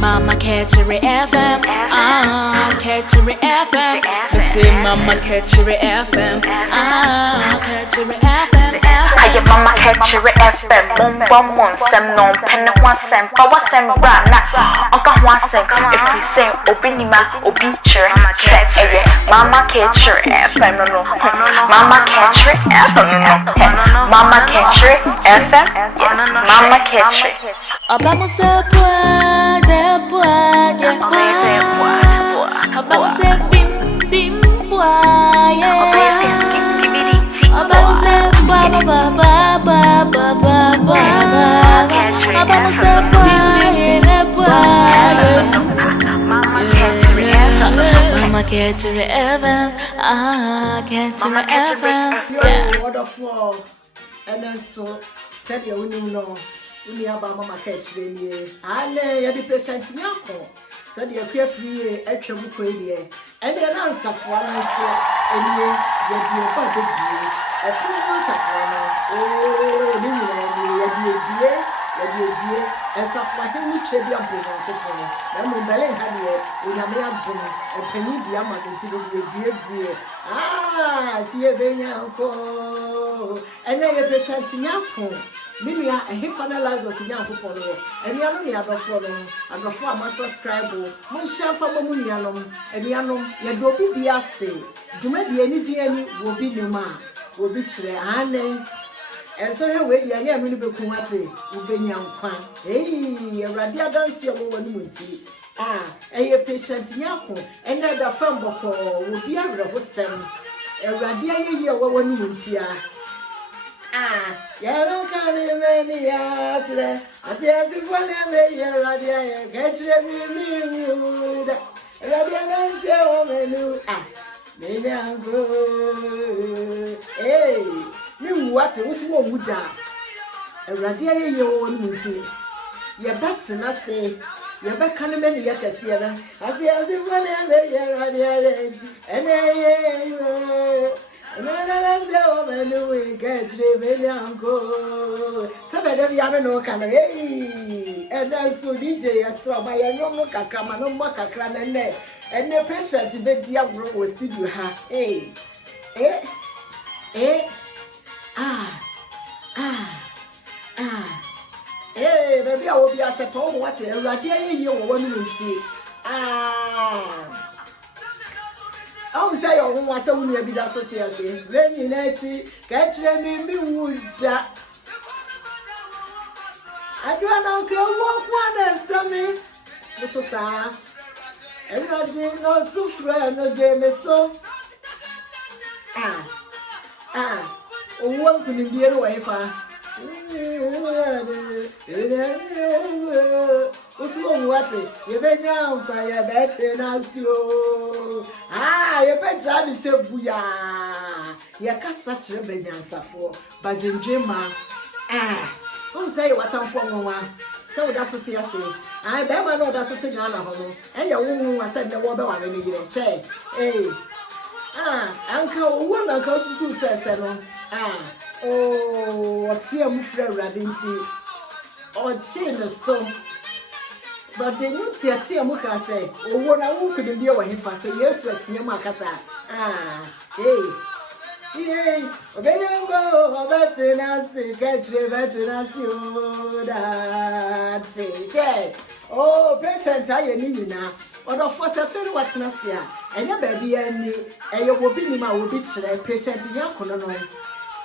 Mama catch your FM, catch your FM. I say Mama catch your FM, catch your FM. I am Mama catch your FM. Mon sem non pen one sem, power sem brana. Uncle one sem. If we say obinima, obiture, Mama catch your FM. Mama catch your FM. Mama catch your FM. Mama catch your. Obama say boy, Obama say bim boy, Obama say ba Obama say boy, Mama catch your FM, catch your FM. Wonderful, and then so said you know. Uni aba mama catch me. Ale ya di patient nyako. Said you care free etwa buko die. And then answer for so eni ya di ba de die. E ku answer for no. Oh, ni ni ya die. Answer for him ni che bia bo no ko ko. Na mo bele ha die. Onyame abom. E pani di ama nti de die. Ah, tie benya nko. Ene ya patient nyako. Mimi a finalize the young people, and you are not adofo ama subscribe. Mon share for munuanom, and yanom ya do bi ase. Duma bi ani di ani wo bi nema, wo bi kire ane. And so here we dey ya me be ku ate, wo be nyankwa. Eh, Awurade adanse wo wani munti. Eye patient nyako, ene da fam boko, wo bi awre hosem. Awurade aye wo wani munti a. Ya don't carry many today. I tell you for them, you're ready. Get me. Radia, say, woman, may go. Hey, you what was one would die. A radia, your own meeting. Your bats and I say, your back can many yakasiana. I tell you for them, you're ready. And I and I say, oh, man, we get the uncle. Somebody have no kind of hey, and I saw DJ. I saw my young Kakama, no Macacran and net, and the patient to be Diablo was studio. Hey, hey, maybe I will be a support what a radia you want to see. I say your home was so near be that so tears. When you nachi, catch me wood. I do not go walk one and some me. So, sir, and not so friend, no James so. One couldn't be away far. Usu what you be now by a better as you. You bet Johnny said, Booyah. You can't such a benyansa for, but Jimma. Who say what I'm from one? So that's what you say. I bet my Lord that's what you're home. And your woman was said the water on any chair. Hey, Uncle, one uncle Susu says, oh, what's your mufre rabbinty? Or chain the song. But the new Tia Muka say, oh, what I won't couldn't be away if I say yes, what's your Macasa. Hey, Benango, better not say, catch you better not see. That's it. Oh, patient, I need now. Or the first affair, what's not here. And your baby and me, and your opinion will be patient in your colonel.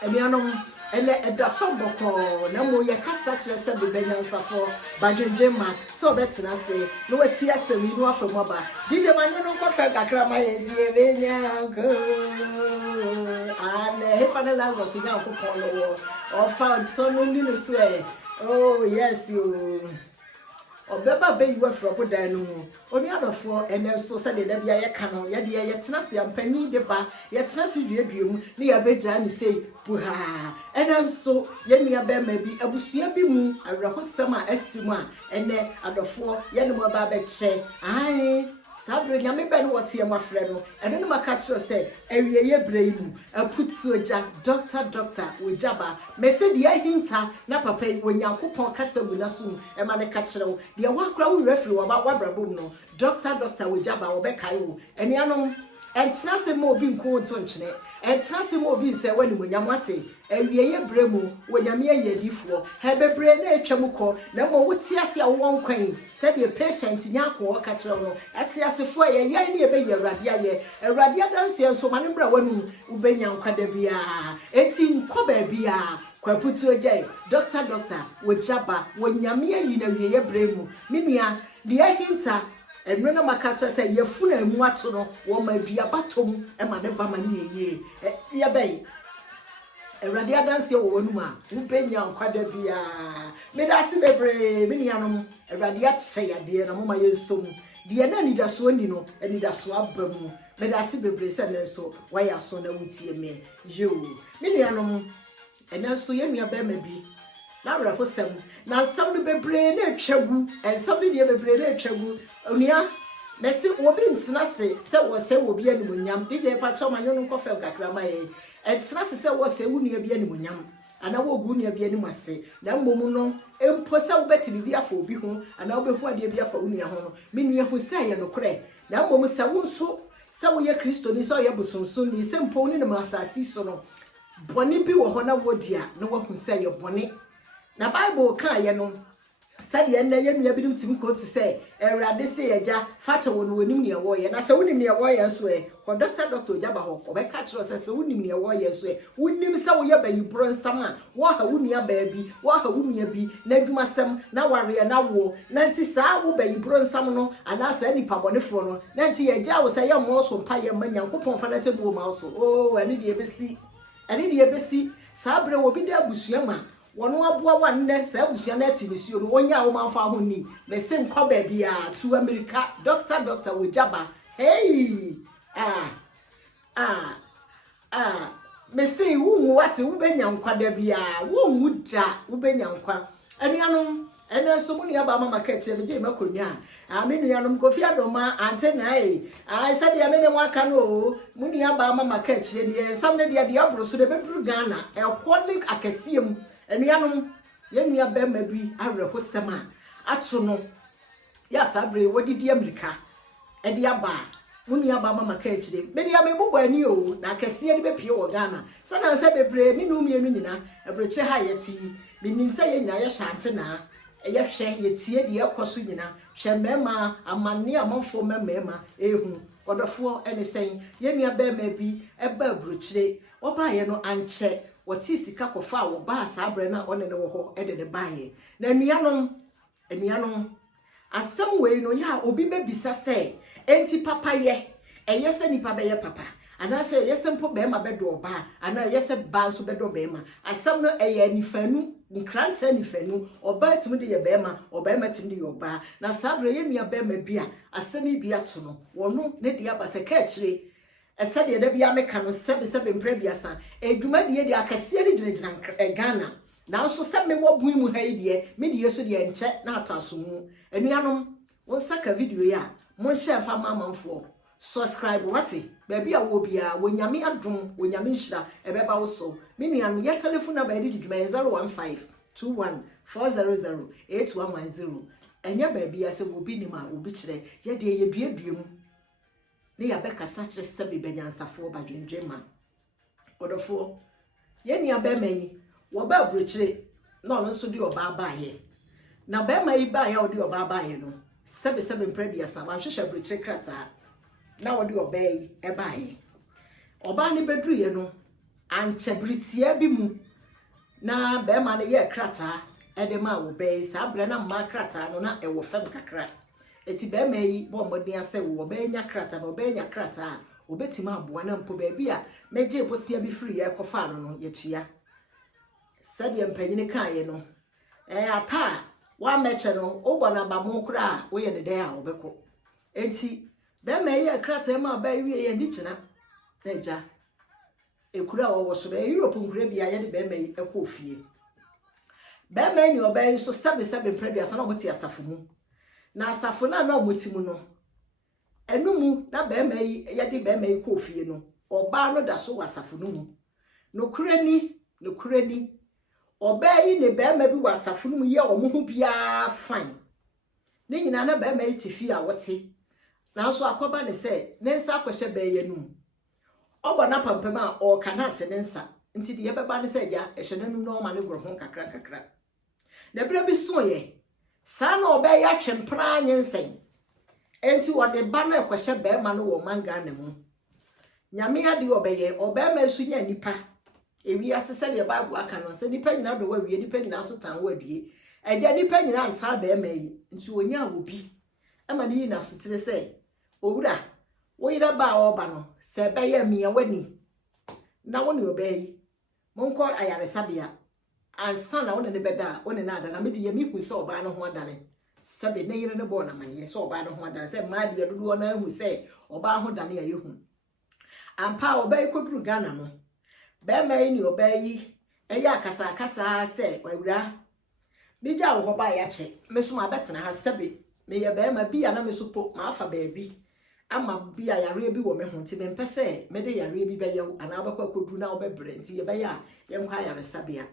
And you know. And at the Famboko, no more such as the Benyansa for Bajima, so that's not say, no tears and we know from Maba. Did you man no perfect Akrama, dear and he finalized us in our coupon or found some in the sway. Oh, yes, you. Or Baba Bay were from Bodano, on the other four, and then so said the Bia Cano, Yadia, yet Nasi and Penny de Ba, yet Nasi Dream, near Bejani say, Puha, and also Yemia Bear may be a Busia Bimu, a Rahosama Estima, and then at the four Yanima Babette Shay, aye, sabre nyame be no wote am afre no ene no maka kire se awieye braimu aputsoja doctor wojaba mese de ahinta na papa wonyankopon kasa guna so e ma ne ka kire wo de wakra wo refri wo ba wabrabom no doctor wojaba wo be kai wo ene anom entra se mo obi nko to ntwene entra se mo obi se wani monyamate awieye bremu wonyame ayedifo he bebre na atwam ko na mo wote ase a wo nkwan se de patient nyako ka kire no ete asefo ye yan ne be yerade aye erade adanse enso mane bra wanu ubenya nkwada bia eti nkoba bia kwaputu ojai doctor wojaba wonyame ayi na wieye bremu minia de ahinta enwe na makacha say yefuna emu ato no wo madua batom e ma ne ba ma ne yeye ye bai erade adanse wo wonu a wo benya nkwada bia me da se bebre me nuanom erade ache yade na mama yesom de na nidaso ni no anidaso abamu me da se bebre se ne so wa ya so na wutie me yo me nuanom ena so ye nua ba ma bi na wra posem na sam no bebre na atwagu ensam ne de bebre na atwagu onua mesi obi ntina se wo se wo bi animonyam DJ pacho manyo no kofa kakra maye entina se wo se wo nua bi animonyam ana wo gu nua bi animase na mmom no empo se wo beti bi afọ obi ho ana wo behu ade bi afọ wo nua ho no me nua hu se ye no kore na mmom se wo nso se wo ye Kristo ni se wo ye bosonson ni se mpo ni na asasi so no boni bi wo ho na wo dia na wo hu se ye boni na Bible kan ye no said ye na ye nua bi dim ko to say erade say eja fache won wonim ne wo ye na se wonim ne wo ye so e ko doctor ojaba ho obeka kire se wonim ne wo ye so e wonim se wo ye bayi bronsam a wo ha wonua ba bi wo ha wonua bi na adwumasem na ware na wo na nti saa wo bayi bronsam no ana sa nipa bonefo no na nti ye ja wo se ye mo so mpa ye manyankopon fa na tebu ma so o ani de ebesi saa bre wo bi de abusua ma wono aboa wanne sa abusua na atimisuo no wonya wo manfa ho ni me se nkoba bia to America doctor wojaba hey me se wo wate wo benya nkwada bia wo nwuda wo benya nkwa anuanom ene so muni aba mama kete me je makonwa amenu yanom Kofi Adoma antena said ya mene waka no muni aba mama kete de sam ne de abro so de beduru Ghana e holic akasiem enuanom ye nua ba ma bi awreho sema ato no ya sabre wodidi America e de aba muni aba mama kete be de am ebubo ani o na akase ni be pie wo Ghana sana se bebre mi no mienu nyina ebreche ha yeti binim se ye nyina ye shante na ye hwe ye tie de ekoso nyina hwe mema amane amanfo mema ehu odofo ene sen ye nua ba ma bi eba abrochire oba ye no anche wati sika kofa wo ba sabre na one ne wo ho ede de baye na anuanom asem we no ya obi bebisa se enti papa ye eyese nipa be ye papa ana se yese mpo be ma be do ba ana yese ba so be do be ma asem no eye nifanu nkrantse nifanu oba tim de ye be ma oba ma tim de ye oba na sabre ye nua be ma bia asem bi ato no wono ne de aba se ka kire ese de da bia meka no sebe mprabiasa edwuma de de akase ni gyina Ghana na so se me wo bun mu ha de me de yeso de enche na ataso mu anuanom won saka video ya mon share fa mamamfo subscribe wati baby a wo bia wonyame adom wonyame nhira ebeba wo so me nuanom ya telephone number de dwuma 01521400810 enya baby ase wo bi ni ma obi kire ye de ye duaduam ne ya beka sache sebe benyansafo ba dwendwema odofo ye nia be mai wo ba abrochire na ono nso di oba baaye na be mai ba ya odi oba baaye no sebe mprebia sa ba hwehwe abrochire krata na wo di oba yi e baaye oba ne bedru ye no anchebritia bi mu na be ma ne ye krata e de ma wo be sa bre na ma krata no na e wo fem kakra eti be mai bo modin ase wo be nya krata no be nya krata obetima aboa na mpo ba bia meje posia bi free e kofa no no yetua sade empanyine kan ye no ata wa meche no obo na ba mo kura wo ye ne den a obeko enti be mai ye krata e ma ba wie ye ndi kina na ja ekura wo so be Europe nkura bia ye de be mai e ko fie be mai ni obai so sebe mpredua sa na mo ti asafo mu na asafo na omutimu no enumu na be mai yade be mai ko fie no oba no da so wasafo no mu no kurani oba yi ne be ma bi wasafo no mu ye omo hu bia fine ne nyina na be mai tifi a wote na so akoba ne se ne nsa akwhye be ye num obo na pampam a o kanate ne nsa nti de ye beba ne se ja ehye nanu no ma ne gro ho kakra na bra bi so ye sa na oba ya twempra nyensen enti wode ba na ekwhye be ma no wo manga ne mu nyame ade obeye oba ma su nya nipa ewi asese de bible aka no se nipa nyina do wa wie nipa nyina so tan wa due eja nipa nyina nta be ma yi nti onya obi ama ni na so tire se owura wo yira ba oba no se be ya miya wani na woni obeyi monko ayare sabia ansa na woni ne beda woni na ada na me de yemi hu se oba no ho adane sabe ne yire ne bo na mane se oba no ho adane se ma de dodo na hu se oba ho dane ya yehu ampa obeyi koduru Ghana no be mai ni obeyi eya akasa se wawura bija wo ba ya che meso ma betena ha sabe me ye be ma bia na meso po ma afa baabi ama bia yare bi wo me ho nti me mpese me de yare bi be ye ana abakwa kodu na obebre nti ye be ya ye nkwa yare sabia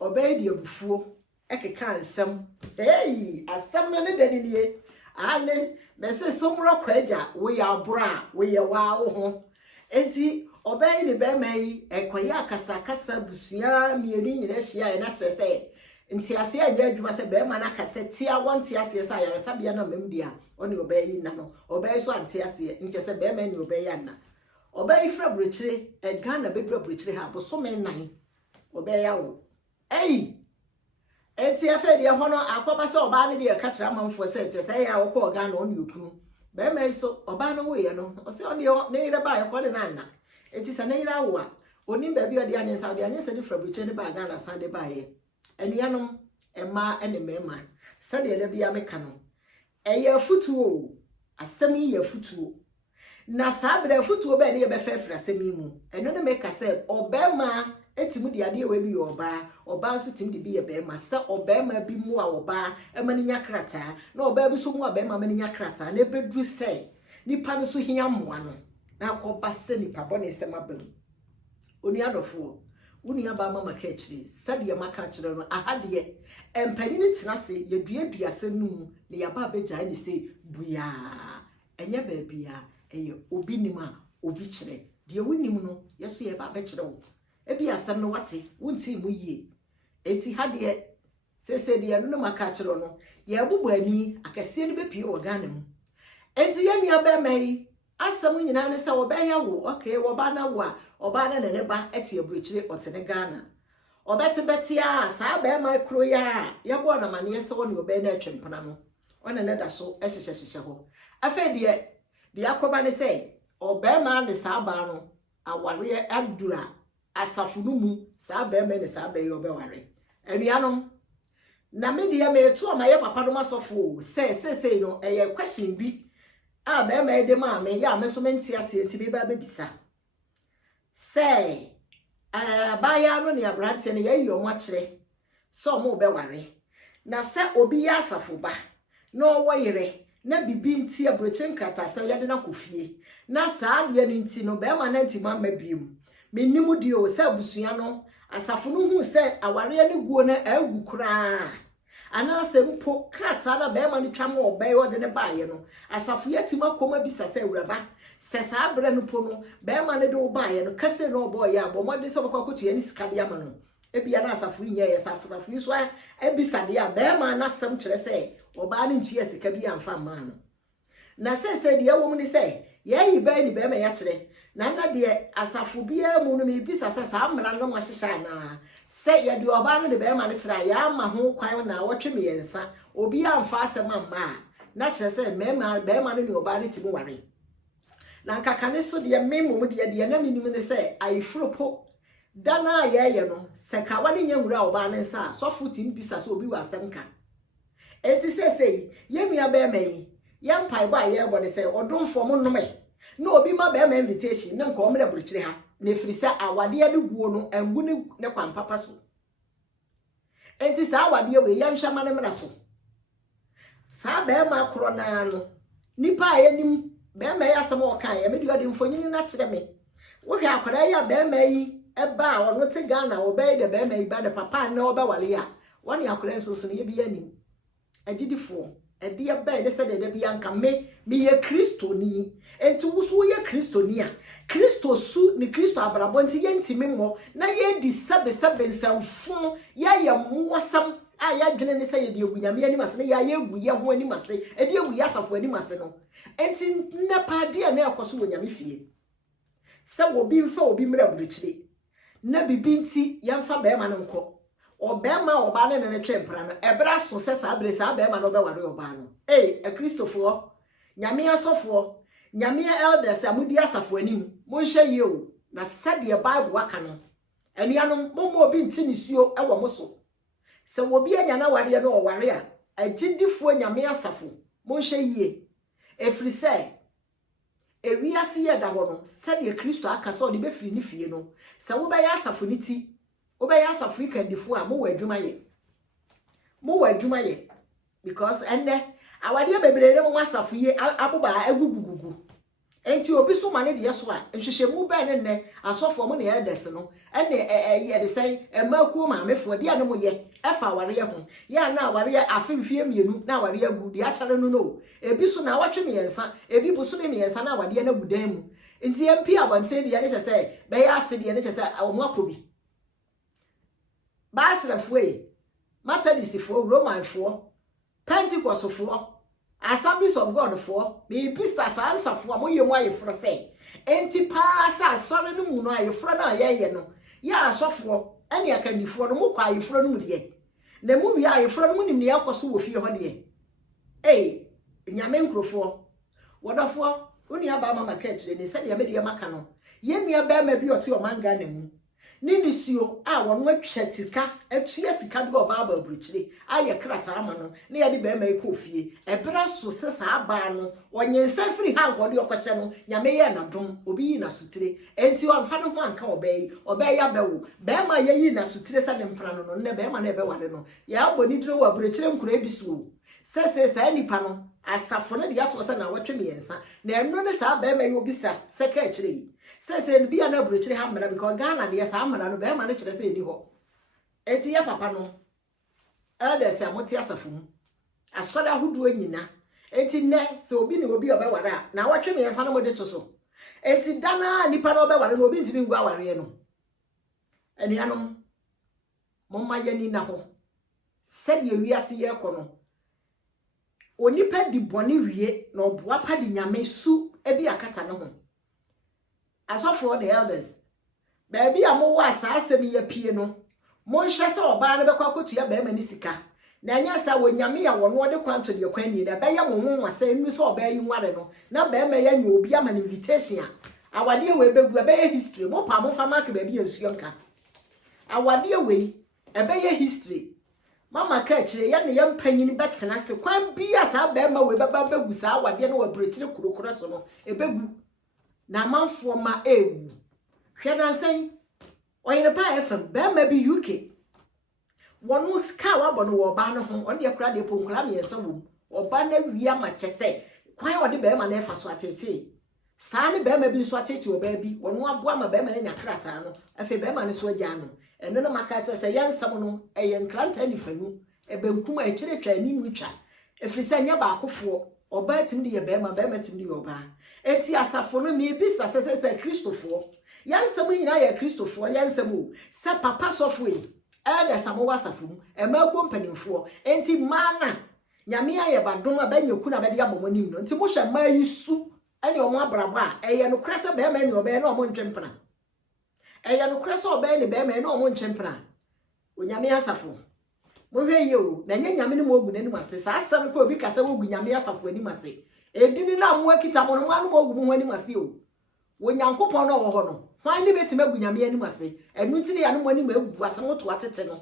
obeyi de abufuo ekeka nsem asem na ne dani nie ane me se somro kwaja wo ya abura wo ye wa wo ho enti obeyi ne be mai ekwaye akasa busua mieri nyina hia na kire se nti ase anya adwuma se be ma na kase tia wonti ase se ayare sabia na memdia oni obeyi na no obeyi so anti ase nke se be ma ni obeyi na obeyi fra brochire Ghana be brochire ha bo so men nan obeyi awo enti afa de ho no akoba se oba ne de ka kira amanfo se te se ya wo ko Ghana oni okunu be ma so oba no wo ye no o se oni ne yire ba ye ko de na enti se ne yire awo a oni ba bi ode anyensa de fra brochire ne ba Ghana san de ba ye enuanom ema enemema sade ele bia meka no eye futuo asemi ye futuo na sabre futuo be ne ye be fefra asemi mu eno ne meka se obema etimu de ade we bi oba so tim de bi ye be ma se obema bi mu a oba ema ne nya krata na oba bi so mu a be ma ne nya krata na ebedu se nipa no so hia moa no na akoba se nipa bone se mabam oni adofo woni aba mama ka chiri sade maka chiri no ahade empani tina se yedua se num ne yaba beja ni se buya enye ba bia eye obi nima obi chiri de wonim no yeso ye ba be chiri wo ebi asem no wate wonti mu yie enti hade sese de no maka chiri no ye bubu ani akase ni be pie wo Ghana mu enti ye nua ba mai asem nyina ne se wo be ya wo okay wo ba na wo a oba na ne ba eti abrochire otene Ghana obete a saa be ma kro ya bo na mane se woni obe na atwempana no ona ne da so ehyehyehye ho afa de akoba ne se obe ma ne saa ba no aware adura asafo no mu saa be ma ne saa be yo be ware anuanom na me de me etu o ma ye papa no masofo se no eye question bi a be ma de ma me ya me so menti ase enti bi ba bisa say baya no ne abrante ne ye yo mo akire so mo be ware na se obi ya asafo ba no wo yire na bibi nti abroche nkrata se ye de na kofie na saa de no nti no be ma na nti ma mabiem menimu de o se abusua no asafo no hu se aware ne guo na agu kura ana se mpo krata na be ma ne twa mo obe yo de ne baaye no asafo yatima koma bisa se uraba se saa bre no po no be ma ne de baaye no kase no boy ya bo mode se bokwa kotu ya ni sika de ama no ebia na asafo nya ya asafo so ebisa de ya be ma na sam kire se oba ne ntua sika bi amfa ma no na se de wo mu ni se ye yi ba ni be ma ya kire na de asafo bia mu no me bisa se saa mra no mahyehyɛ na se ye de oba no de be ma ne kire ya ama ho kwan na wotwe me yensa obi amfa asɛm amma na kire se be ma no ne oba ne timu ware na nkaka ne so de memo de na minim ne se ayifropo dana ye no se ka wale nya nwura oba ne nsa sofo tim bisa so obi wa asɛm ka enti se ye nua be mai ye mpai ba ye bo ne se odomfo mo nnome na obi ma be ma invitation na nka o mre buruchire ha na efiri se awade ade guo no angu ne kwan papa so enti sa awade we ye nhwama ne mra so sa be ma kro na no nipa ayenim be me ya asem o kan ye me di odi mfonyin na kire me wo hwe akwara ya be me yi eba a ono te Ghana wo be de be me yi ba de papa na wo be wale ya woni akwara nso so ye bi yanim agidifo ede ye be de se de bi anka me ye kristoni enti wuso ye kristoni a Kristo su ni Kristo abrabo nti ye ntimi mo na ye di sebe nsamfo ye muwasam a ya dwene ne se ye di egunyame ani mase ya ye egu ye ho ani mase e di egu yasafo ani mase no enti na pade na ekoso wonyame fie se wo bi mfa obi mra buruchire na bibi nti ye mfa be ma no nko obema oba ne ne twempra no ebra so se sa bre sa be ma no be ware oba no a Kristofo nyame asofo nyame elders amudi asafo anim mo nhye ye o na sade Bible waka no anuanom mo obi nti nisuo ewo mo so se wo bi anya na ware no ware a agidifo nyame asafo mo nhye ye efri se ewiase ye da ho no sade Kristo aka so de be firi ni fie no se wo be ya asafo ni ti wo be ya asafo ikandifo a mo wa adwuma ye because enne awade bebrere mo asafo ye aboba agugugugu enti obi so mane de yeso a nhwehwemu ba ne asofo mo ne elders no ene ye de sei emaku maamefo de ane mo ye efa ware ye ho ya na ware afemfie mienu na ware agu de achare no ebi so na watwe miensa ebi bu so miensa na wade na gudan mu enti MP abonte de ye ne chese be ya afi de ye ne chese awomo akobi basrafo e Methodistfo Romanfo Pentecostfo Assemblies of God for me pistas answer for mo ye mo aye fro say enti pa sore no mu no aye fro na ye no ya asofo ene akandifo no mo kwa aye fro no mu de na mu wi aye fro no mu nim ne yakoso wo fie ho de nyame nkrofo wodafo oni aba mama ka kire ne se de me de maka no ye nua ba ma bi oto o manga na mu Ninisio wono atwatika atue sika de oba aba buruchire aye krata ama no na ye de be ma ekofie ebra so se sa aba no onyensa firi ha nkode okohye no nyame ye na dom obi yi na sutire enti onfa no ho anka obai ya bewo be ma ye yi na sutire sa ne mpra no ne be ma na ebe ware no ya boni dire wa buruchire nkura ebisuo se nipa no asafo ne de ya to se na watwe miensa na eno ne sa be ma ye obisa se ka kire se bi ana buruchire ha mara because Ghana de sa mara no be ma ne kire se edi ho enti ya papa no ade se amoti asafo mu asore ahodo anyina enti ne se obi ne obi obeware a na watwe me yesa no mo de to so enti dana nipa no obeware no obi ntimi ngwa aware no anuanom momma yani na ho se de wiase ye ko no onipa di bone wie na oboa pa di nyame su ebi akata ne ho asofo the elders baby amowa asasem ye pie no mo nhye se oba ne bekwa kotu ya ba ma ni sika na anya sa wonyame ya wono de kwanto de kwan ni da be ya wonwo wasa enu se oba yi nware no na ba ma ya nya obi ama invitation a awade we begu be history mo pa mo fa mark ba bi ensuo nka awade we ebe ye history mama ka kire ya ne ya mpanyin betena se kwan bia sa ba ma we baba begu sa awade no wa brechire kurokuro so no ebegu na manfo ma ewu hweda nsen oyere pa FM ba ma bi UK wonu ska wa bono wo ba no ho onde akura de ponkura me yesa wo oba na wia ma chese kwan ode ba ma na efa so atete saa ne ba ma bi so atete oba bi wonu aboa ma ba ma nya krata no afi ba ma ne so agya no eno no maka chese yansam no eye nkranta ni fanu ebenkum a kire twa ni mu twa efrisa nya ba akofo oba tim de ye ba ma tim de oba enti asafo no me bi sa se Kristofo yansam nyina ye Kristofo yansam o sa papa sofo e ede samo wasafo mu e ma ko mpanimfo enti mana nyame aye badom abanyaku na bede abomonim no enti mo hwe ma yisu ene omo abrabo a eye no krese be ma ne oba na omo ntwempena eye no krese oba ne be ma na omo ntwempena onyame asafo mo hwe ye o na nyame ne mo ogu nani mase sa asam ko obi kasa ogu nyame asafo ani mase edini na mo akita mo no anu mo ogu mo ani mase o wonyankopon no wo ho no hwan ne betima gu nyame ani mase enu ntine ya no mo ani ma agu asam to atete no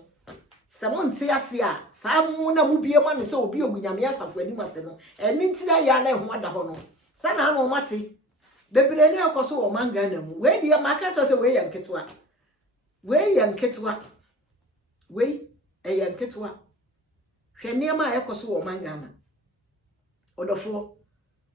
samo nte ase a sa mo na mo bie ma ne se obi ogu nyame asafo ani mase no enu ntine ya na ho ada ho no sa na no mate bebre ne akoso wo manga na mu we dia maka to se we yanketwa we eyanketwa hwe niam a ekoso wo manga na odofo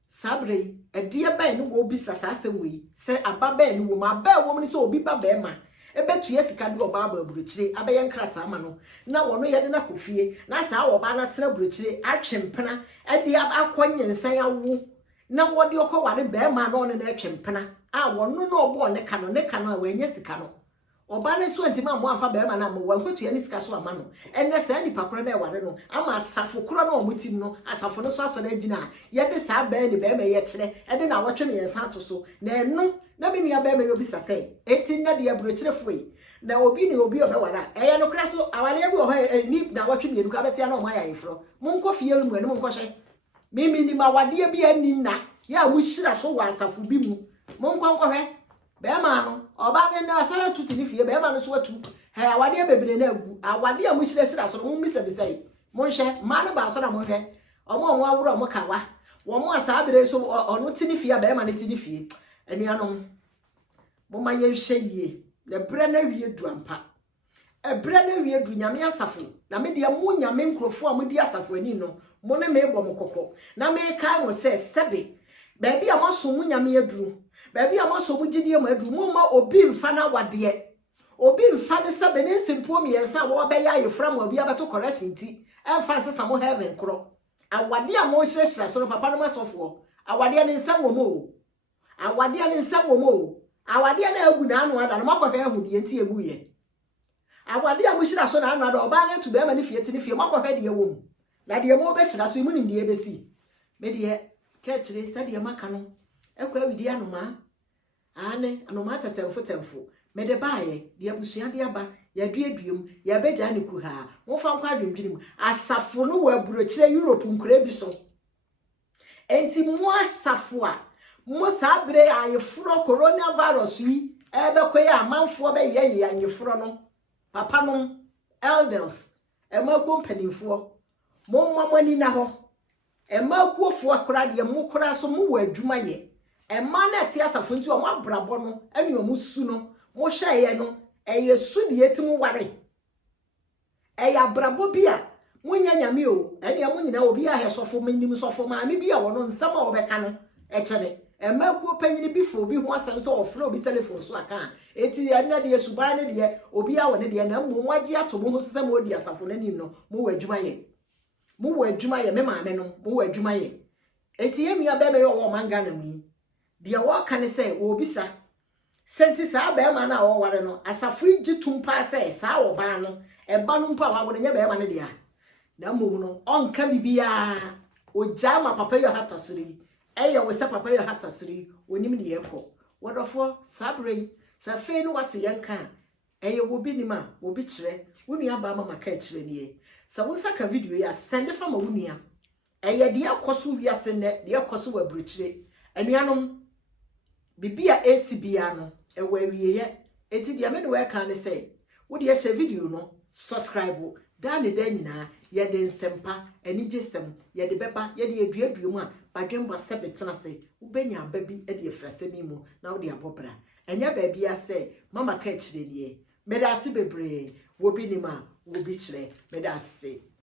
sabre edie ben no wo bisa sasem we se aba ben no wo ma ba wo ni so obi ba be ma ebetu yesika de oba ba buruchire abaye nkrata ama no na wono yede na kofie na sa oba na tena buruchire atwempena ede akonye nsan awo na wode okoware be ma na one na atwempena a wono no obo ne ka no wenye sika no oba ne so antima mo amfa be ma na mo wankotu ani sika so ama no enne sa ni pakoro na eware no ama asafo koro na omutim no asafo no so aso na agina yede sa be ni be ma ye kire ede na wotwe me yensa to so na eno na me nua be ma yo bisa sei eti na de aburochirefo yi na obi ni obi obewara eye no kra so awale bi o ho ni na wotwe me nuka betia na o ma ya ifro monko fie mu ene monko hye mimi ni ma wade bi ani na ya mu hira so wa asafo bi mu monko nko hwe be ma no oba ne na asara tuti ni fie be ma no so atu he awade bebere na agu awade a mu hira so mo misa bi sei mo hye ma no ba so na mo hwe omo awuro omo kawa wo mo asabere so ono tini fie be ma ne tini fie enuanom mo ma ye hye yie le bre na wie du ampa e bre na wie du nyame asafo na me de mu nyame nkrofo a mo di asafo ani no mo ne me bo mo kokko na me kai mo se sebe ba bia mo so mu nyame aduru ba bia mo so mu gidie mo aduru mo ma obi mfa na wade obi mfa ne sebe ne simpo mi yensa wo be ya yefra mo obi abeto correction ti emfa se samo heaven kro awade a mo hyehyira so papa no masofo awade ne nsa wo mo awade ne nsa wo mo awade na agu na anu ada no makọhwe ahudie nti egu ye awade a mo hyira so na anu ada oba na tu be ma ne fie ti ne fie makọhwe de wo mu na de mo be hyira so imu nim de ebesi me de ka kire sa de maka no ekwa awidi anoma ane anoma tatemfo me de baaye de abusua de aba ya duaduam ya beja ne ku ha mo fa nkwa adwendwene mu asafo no wa burochire Europe nkura bi so enti mo asafo a mo sabre ayefro coronavirus yi ebekoye amanfo be ye ayefro no papa no elders emaku mpanimfo mo mamani na ho emaku ofo akora de mo kora so mo wa adwuma ye ema na ti asafo nti o mo abrabo no ene o mo su no mo hye no eye su de etimu ware eye abrabo bia munya nyame o ene mo nyina obi a hesofo manim sofo ma me bia wono nsama obeka no ekere emaku panyini bifo obi ho asem so ofro obi telephone so aka eti ene de suban ne de obi a wone de na mo waje ato mo ho sesem odi asafo nanim no mo wa adwuma ye me maame no mo wa adwuma ye eti yemia be me yo wo manga na mu de wo ka ne se wo bisa senti sa be ma na wo ware no asafo igi tumpa se sa wo ba no e ba no mpa wa wo nya be ma ne de a na mom no onka bibia o jama papa yo hatasiri eye wo se papa yo hatasiri onim de yeko wodofo sabre sa fe no wate yanka eye wo bi ni ma wo bi kire wonu aba mama ka kire ni sa wo saka video ya send fa ma wonu ya eye de akoso wi asene de akoso wa bruchire anuanom bibia acbia no ewa wieye eti de me de we kan ne say wo de share video no subscribe da ne da nyina ye de nsempa ani gesem ye de beba ye de aduaduamu a badwemba sebetena se wo benya babi e de frasemi mu na wo de abobra enya ba bia say mama ka kire nie me da se bebre wo bi ni ma wo bi kire me da se